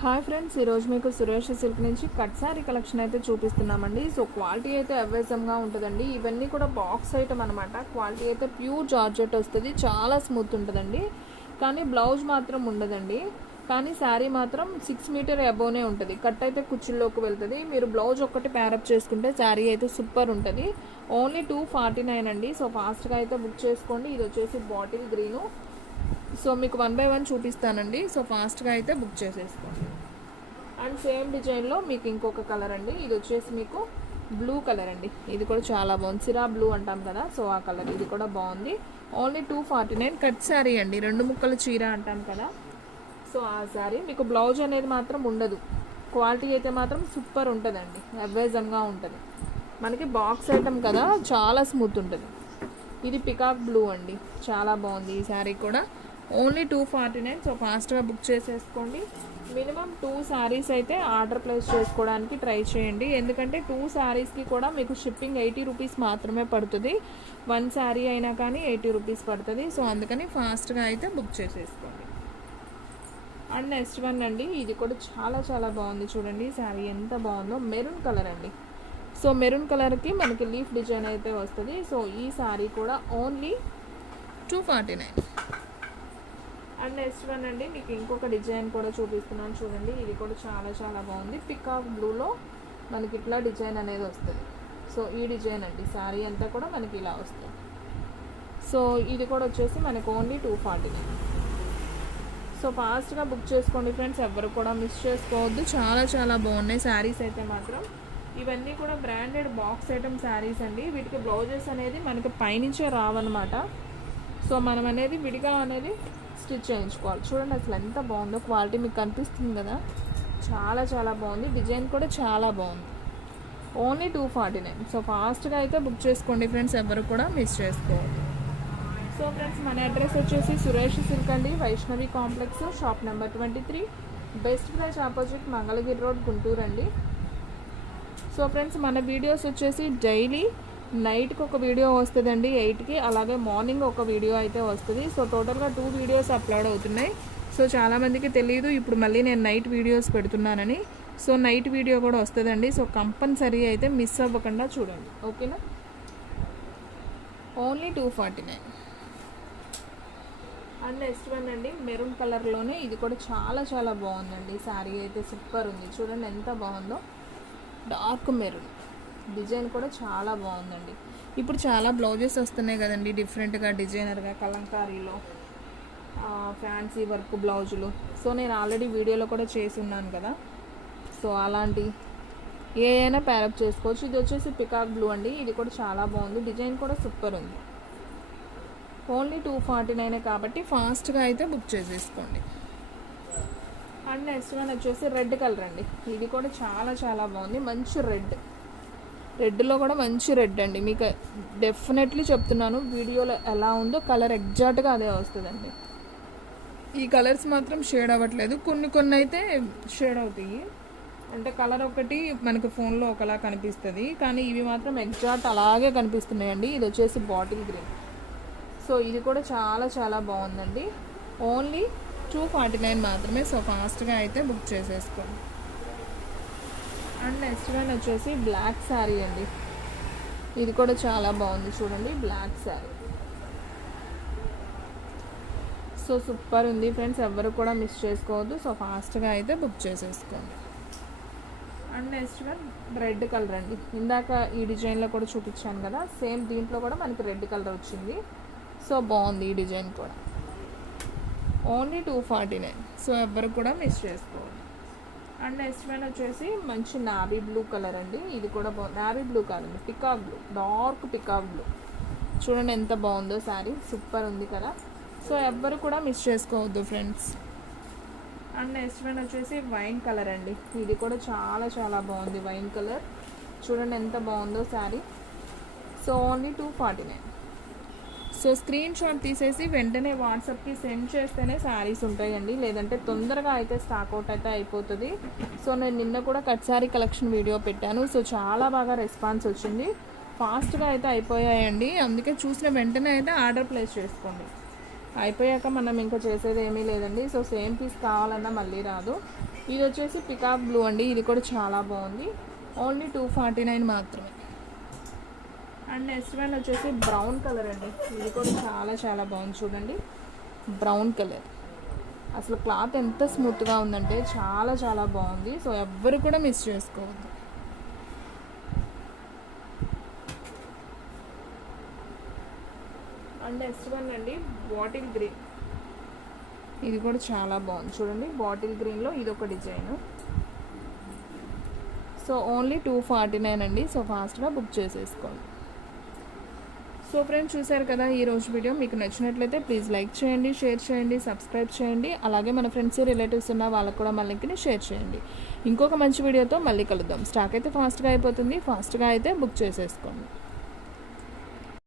Hi friends, ఈరోజు మీకు Suresh silk నుంచి కట్ సారీ కలెక్షన్ అయితే చూపిస్తున్నామండి. సో క్వాలిటీ అయితే అవైజంగా ఉంటుందండి. ఇవన్నీ కూడా బాక్స్ ఐటమ్ అనమాట. క్వాలిటీ అయితే ప్యూర్ జార్జెట్ వస్తుంది, చాలా స్మూత్ ఉంటుందండి. కానీ బ్లౌజ్ మాత్రం ఉండదండి. కానీ శారీ మాత్రం 6 మీటర్ అబోనే ఉంటుంది. కట్ అయితే కుచ్చుల్లోకి వెళ్తుంది. మీరు బ్లౌజ్ ఒక్కటి ప్యారప్ చేసుకుంటే శారీ అయితే సూపర్ ఉంటుంది. ఓన్లీ 249 అండి. సో ఫాస్ట్గా అయితే బుక్ చేసుకోండి. ఇది వచ్చేసి బాటిల్ గ్రీను. సో మీకు 1 by 1 చూపిస్తానండి. సో ఫాస్ట్గా అయితే బుక్ చేసేసుకోండి. అండ్ సేమ్ డిజైన్లో మీకు ఇంకొక కలర్ అండి. ఇది వచ్చేసి మీకు బ్లూ కలర్ అండి. ఇది కూడా చాలా బాగుంది, సిరా బ్లూ అంటాం కదా, సో ఆ కలర్. ఇది కూడా బాగుంది. ఓన్లీ 249. కట్ శారీ అండి, 2 ముక్కల చీర అంటాం కదా, సో ఆ శారీ. మీకు బ్లౌజ్ అనేది మాత్రం ఉండదు. క్వాలిటీ అయితే మాత్రం సూపర్ ఉంటుందండి, అవైజంగా ఉంటుంది. మనకి బాక్స్ ఐటమ్ కదా, చాలా స్మూత్ ఉంటుంది. ఇది పికాక్ బ్లూ అండి, చాలా బాగుంది ఈ శారీ కూడా. ఓన్లీ 249. సో ఫాస్ట్గా బుక్ చేసేసుకోండి. మినిమం 2 శారీస్ అయితే ఆర్డర్ ప్లేస్ చేసుకోవడానికి ట్రై చేయండి. ఎందుకంటే 2 శారీస్కి కూడా మీకు షిప్పింగ్ 80 రూపీస్ మాత్రమే పడుతుంది. 1 శారీ అయినా కానీ 80 రూపీస్ పడుతుంది. సో అందుకని ఫాస్ట్గా అయితే బుక్ చేసేసుకోండి. అండ్ నెక్స్ట్ వన్ అండి, ఇది కూడా చాలా చాలా బాగుంది. చూడండి శారీ ఎంత బాగుందో. మెరూన్ కలర్ అండి. సో మెరూన్ కలర్కి మనకి లీఫ్ డిజైన్ అయితే వస్తుంది. సో ఈ శారీ కూడా ఓన్లీ 249. అండ్ నెక్స్ట్ వన్ అండి, మీకు ఇంకొక డిజైన్ కూడా చూపిస్తున్నాను చూడండి. ఇది కూడా చాలా చాలా బాగుంది. పికాక్ బ్లూలో మనకి ఇట్లా డిజైన్ అనేది వస్తుంది. సో ఈ డిజైన్ అండి, శారీ అంతా కూడా మనకి ఇలా వస్తుంది. సో ఇది కూడా వచ్చేసి మనకు ఓన్లీ 249. సో ఫాస్ట్గా బుక్ చేసుకోండి ఫ్రెండ్స్, ఎవరు కూడా మిస్ చేసుకోవద్దు. చాలా చాలా బాగున్నాయి శారీస్ అయితే మాత్రం. ఇవన్నీ కూడా బ్రాండెడ్ బాక్స్ ఐటమ్ శారీస్ అండి. వీటికి బ్లౌజెస్ అనేది మనకి పైనుంచే రావన్నమాట. సో మనం అనేది విడిగా అనేది స్టిచ్ చేయించుకోవాలి. చూడండి అసలు ఎంత బాగుందో, క్వాలిటీ మీకు కనిపిస్తుంది కదా, చాలా చాలా బాగుంది. డిజైన్ కూడా చాలా బాగుంది. ఓన్లీ 249. సో ఫాస్ట్గా అయితే బుక్ చేసుకోండి ఫ్రెండ్స్, ఎవరు కూడా మిస్ చేసుకోవద్దు. సో ఫ్రెండ్స్, మన అడ్రస్ వచ్చేసి సురేష్ సిల్క్ అండి, Vaishnavi complex, shop number 23, best price opposite, Mangalagiri road, Guntur అండి. సో ఫ్రెండ్స్, మన వీడియోస్ వచ్చేసి డైలీ నైట్కి ఒక వీడియో వస్తుందండి 8కి, అలాగే మార్నింగ్ ఒక వీడియో అయితే వస్తుంది. సో టోటల్గా 2 వీడియోస్ అప్లోడ్ అవుతున్నాయి. సో చాలామందికి తెలియదు ఇప్పుడు మళ్ళీ నేను నైట్ వీడియోస్ పెడుతున్నానని. సో నైట్ వీడియో కూడా వస్తుందండి. సో కంపల్సరీ అయితే మిస్ అవ్వకుండా చూడండి, ఓకేనా. ఓన్లీ 249. అండ్ నెక్స్ట్ వన్ అండి, మెరూన్ కలర్లోనే. ఇది కూడా చాలా చాలా బాగుందండి. శారీ అయితే సూపర్ ఉంది. చూడండి ఎంత బాగుందో, డార్క్ మెరూన్. డిజైన్ కూడా చాలా బాగుందండి. ఇప్పుడు చాలా బ్లౌజెస్ వస్తున్నాయి కదండి, డిఫరెంట్గా డిజైనర్గా, కలంకారీలో ఫ్యాన్సీ వర్క్ బ్లౌజులు. సో నేను ఆల్రెడీ వీడియోలో కూడా చేసి ఉన్నాను కదా, సో అలాంటి ఏ అయినా ప్యారప్ చేసుకోవచ్చు. ఇది వచ్చేసి పికాక్ బ్లూ అండి. ఇది కూడా చాలా బాగుంది, డిజైన్ కూడా సూపర్ ఉంది. ఓన్లీ 249 కాబట్టి ఫాస్ట్గా అయితే బుక్ చేసేసుకోండి. అండ్ నెక్స్ట్ వన్ వచ్చేసి రెడ్ కలర్ అండి. ఇది కూడా చాలా చాలా బాగుంది, మంచి రెడ్లో కూడా మంచి రెడ్ అండి. మీకు డెఫినెట్లీ చెప్తున్నాను, వీడియోలో ఎలా ఉందో కలర్ ఎగ్జాక్ట్గా అదే వస్తుందండి. ఈ కలర్స్ మాత్రం షేడ్ అవ్వట్లేదు, కొన్ని అయితే షేడ్ అవుతాయి. అంటే కలర్ ఒకటి మనకు ఫోన్లో ఒకలా కనిపిస్తుంది, కానీ ఇవి మాత్రం ఎగ్జాక్ట్ అలాగే కనిపిస్తున్నాయండి. ఇది వచ్చేసి బాటిల్ గ్రీన్. సో ఇది కూడా చాలా చాలా బాగుందండి. ఓన్లీ 249 మాత్రమే. సో ఫాస్ట్గా అయితే బుక్ చేసేసుకోండి. అండ్ నెక్స్ట్ వన్ వచ్చేసి బ్లాక్ శారీ అండి. ఇది కూడా చాలా బాగుంది. చూడండి బ్లాక్ శారీ, సో సూపర్ ఉంది ఫ్రెండ్స్, ఎవరు కూడా మిస్ చేసుకోవద్దు. సో ఫాస్ట్గా అయితే బుక్ చేసేసుకోండి. And next one red colour అండి. ఇందాక ఈ డిజైన్లో కూడా చూపించాను కదా, సేమ్ దీంట్లో కూడా మనకి రెడ్ కలర్ వచ్చింది. సో బాగుంది ఈ డిజైన్ కూడా. ఓన్లీ 249. సో ఎవరు కూడా మిస్ చేసుకోవద్దు. అండ్ నెక్స్ట్ వన్ వచ్చేసి మంచి నావీ బ్లూ కలర్ అండి. ఇది కూడా నావీ బ్లూ కాదండి, peacock blue, dark peacock blue. చూడండి ఎంత బాగుందో శారీ, సూపర్ ఉంది కదా. సో ఎవ్వరు కూడా మిస్ చేసుకోవద్దు ఫ్రెండ్స్. అండ్ నెక్స్ట్ వన్ వచ్చేసి వైన్ కలర్ అండి. ఇది కూడా చాలా చాలా బాగుంది, వైన్ కలర్. చూడండి ఎంత బాగుందో sari. So only 249. So screen shot తీసేసి వెంటనే వాట్సాప్కి సెండ్ చేస్తేనే శారీస్ ఉంటాయండి, లేదంటే తొందరగా అయితే స్టాక్అవుట్ అయితే అయిపోతుంది. సో నేను నిన్న కూడా కట్ శారీ కలెక్షన్ వీడియో పెట్టాను. సో చాలా బాగా రెస్పాన్స్ వచ్చింది, ఫాస్ట్గా అయితే అయిపోయాయండి. అందుకే చూసిన వెంటనే అయితే ఆర్డర్ ప్లేస్ చేసుకోండి. అయిపోయాక మనం ఇంకా చేసేది ఏమీ లేదండి. సో సేమ్ పీస్ కావాలన్నా మళ్ళీ రాదు. ఇది వచ్చేసి పికాక్ బ్లూ అండి. ఇది కూడా చాలా బాగుంది. ఓన్లీ 249 మాత్రమే. అండ్ నెక్స్ట్ వన్ వచ్చేసి బ్రౌన్ కలర్ అండి. ఇది కూడా చాలా చాలా బాగుంది. చూడండి, బ్రౌన్ కలర్. అసలు క్లాత్ ఎంత స్మూత్గా ఉందంటే చాలా చాలా బాగుంది. సో ఎవ్వరు కూడా మిస్ చేసుకోవద్దు. అండ్ నెక్స్ట్ వన్ అండి బాటిల్ గ్రీన్. ఇది కూడా చాలా బాగుంది. చూడండి, బాటిల్ గ్రీన్లో ఇది ఒక డిజైన్. సో ఓన్లీ 249 అండి. సో ఫాస్ట్గా బుక్ చేసేసుకోండి. సో ఫ్రెండ్స్, చూసారు కదా ఈరోజు వీడియో. మీకు నచ్చినట్లయితే ప్లీజ్ లైక్ చేయండి, షేర్ చేయండి, సబ్స్క్రైబ్ చేయండి. అలాగే మన ఫ్రెండ్స్ రిలేటివ్స్ ఉన్న వాళ్ళకు కూడా మన లింక్ని షేర్ చేయండి. ఇంకొక మంచి వీడియోతో మళ్ళీ కలుద్దాం. స్టాక్ అయితే ఫాస్ట్గా అయిపోతుంది. ఫాస్ట్గా అయితే బుక్ చేసేసుకోండి.